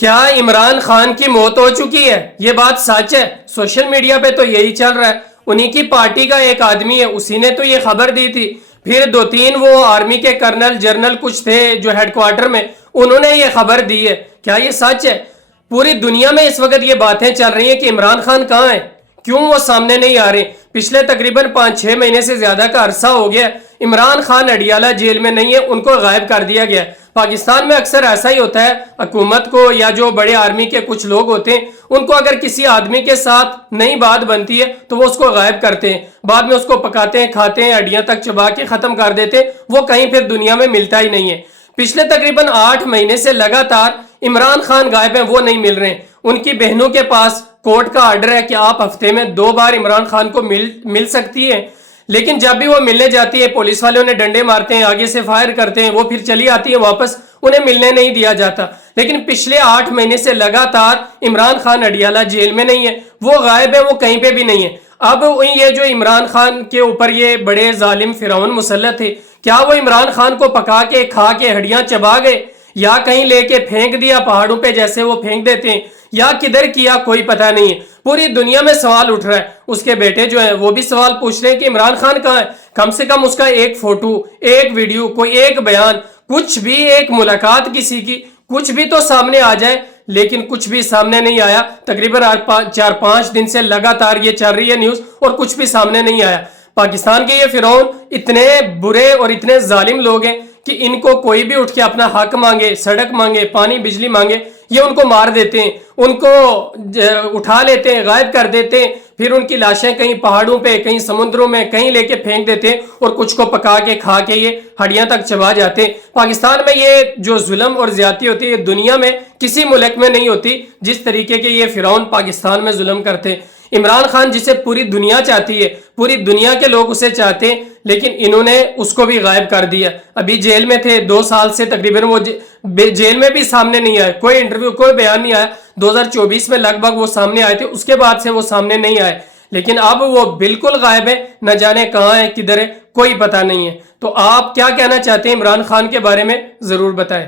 کیا عمران خان کی موت ہو چکی ہے؟ یہ بات سچ ہے؟ سوشل میڈیا پہ تو یہی چل رہا ہے. انہی کی پارٹی کا ایک آدمی ہے, اسی نے تو یہ خبر دی تھی. پھر دو تین وہ آرمی کے کرنل جرنل کچھ تھے جو ہیڈ کوارٹر میں, انہوں نے یہ خبر دی ہے. کیا یہ سچ ہے؟ پوری دنیا میں اس وقت یہ باتیں چل رہی ہیں کہ عمران خان کہاں ہے, کیوں وہ سامنے نہیں آ رہے. پچھلے تقریباً 5-6 مہینے سے زیادہ کا عرصہ ہو گیا. عمران خان اڈیالہ جیل میں نہیں ہے, ان کو غائب کر دیا گیا. پاکستان میں اکثر ایسا ہی ہوتا ہے, حکومت کو یا جو بڑے آرمی کے کچھ لوگ ہوتے ہیں ان کو اگر کسی آدمی کے ساتھ نئی بات بنتی ہے تو وہ اس کو غائب کرتے ہیں, بعد میں اس کو پکاتے ہیں, کھاتے ہیں, ہڈیاں تک چبا کے ختم کر دیتے ہیں, وہ کہیں پھر دنیا میں ملتا ہی نہیں ہے. پچھلے تقریباً 8 مہینے سے لگاتار عمران خان غائب ہیں, وہ نہیں مل رہے ہیں. ان کی بہنوں کے پاس کورٹ کا آرڈر ہے کہ آپ ہفتے میں 2 بار عمران خان کو مل سکتی ہیں, لیکن جب بھی وہ ملنے جاتی ہے پولیس والے انہیں ڈنڈے مارتے ہیں, آگے سے فائر کرتے ہیں, وہ پھر چلی آتی ہے واپس, انہیں ملنے نہیں دیا جاتا. لیکن پچھلے 8 مہینے سے لگاتار عمران خان اڈیالہ جیل میں نہیں ہے, وہ غائب ہے, وہ کہیں پہ بھی نہیں ہے. اب یہ جو عمران خان کے اوپر یہ بڑے ظالم فرعون مسلط تھے, کیا وہ عمران خان کو پکا کے کھا کے ہڈیاں چبا گئے, یا کہیں لے کے پھینک دیا پہاڑوں پہ جیسے وہ پھینک دیتے ہیں, یا کدھر کیا کوئی پتہ نہیں ہے. پوری دنیا میں سوال اٹھ رہا ہے. اس کے بیٹے جو ہیں وہ بھی سوال پوچھ رہے ہیں کہ عمران خان کہاں ہے. کم سے کم اس کا ایک فوٹو, ایک ویڈیو, کوئی ایک بیان, کچھ بھی, ایک ملاقات کسی کی, کچھ بھی تو سامنے آ جائے. لیکن کچھ بھی سامنے نہیں آیا. تقریباً 4-5 دن سے لگاتار یہ چل رہی ہے نیوز, اور کچھ بھی سامنے نہیں آیا. پاکستان کے یہ فرعون اتنے برے اور اتنے ظالم لوگ ہیں کہ ان کو کوئی بھی اٹھ کے اپنا حق مانگے, سڑک مانگے, پانی بجلی مانگے, یہ ان کو مار دیتے ہیں, ان کو اٹھا لیتے ہیں, غائب کر دیتے ہیں, پھر ان کی لاشیں کہیں پہاڑوں پہ, کہیں سمندروں میں, کہیں لے کے پھینک دیتے ہیں, اور کچھ کو پکا کے کھا کے یہ ہڈیاں تک چبا جاتے ہیں. پاکستان میں یہ جو ظلم اور زیادتی ہوتی ہے, یہ دنیا میں کسی ملک میں نہیں ہوتی جس طریقے کے یہ فرعون پاکستان میں ظلم کرتے. عمران خان جسے پوری دنیا چاہتی ہے, پوری دنیا کے لوگ اسے چاہتے ہیں, لیکن انہوں نے اس کو بھی غائب کر دیا. ابھی جیل میں تھے 2 سال سے تقریباً, وہ جیل میں بھی سامنے نہیں آئے, کوئی انٹرویو, کوئی بیان نہیں آیا. 2024 میں لگ بھگ وہ سامنے آئے تھے, اس کے بعد سے وہ سامنے نہیں آئے. لیکن اب وہ بالکل غائب ہے, نہ جانے کہاں ہے, کدھر ہے, کوئی پتہ نہیں ہے. تو آپ کیا کہنا چاہتے ہیں عمران خان کے بارے میں, ضرور بتائیں.